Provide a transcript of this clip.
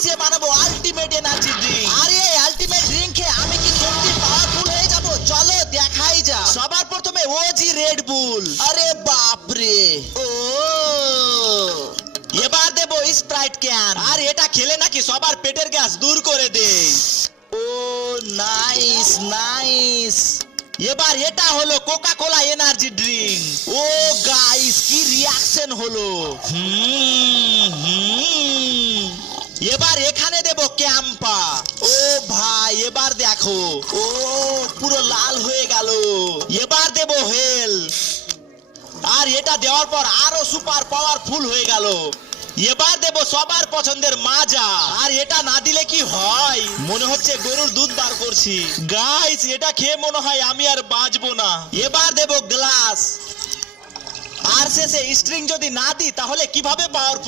মিশিয়ে বানাবো ultimate energy drink. আরে এই আলটিমেট ড্রিঙ্ক খেয়ে আমি কি সত্যি পাওয়ারফুল হয়ে যাব? চলো দেখাই যাক। সবার প্রথমে ওজি রেড বুল। আরে বাপ রে। ও এবার দেবো স্প্রাইট ক্যান। আর এটা খেলে নাকি সবার পেটের গ্যাস দূর করে দেয়। ও নাইস নাইস। এবার এটা হলো কোকা কোলা এনার্জি ড্রিঙ্ক। ও গাইস কি রিয়াকশন হলো। এবার এখানে দেব ক্যাম্পা। ও ভাই এবার দেখো, ও পুরো লাল হয়ে গেল। এবার দেব হেল। আর এটা দেওয়ার পর আরো সুপার পাওয়ারফুল হয়ে গেল। এবার দেব সবার পছন্দের মাজা। আর এটা না দিলে কি হয়, মনে হচ্ছে গরুর দুধ বার করছি। গাইস এটা খেয়ে মনে হয় আমি আর বাঁচবো না। এবার দেব গ্লাস। আর শেষে স্ট্রিং যদি না দিই তাহলে কিভাবে পাওয়ারফুল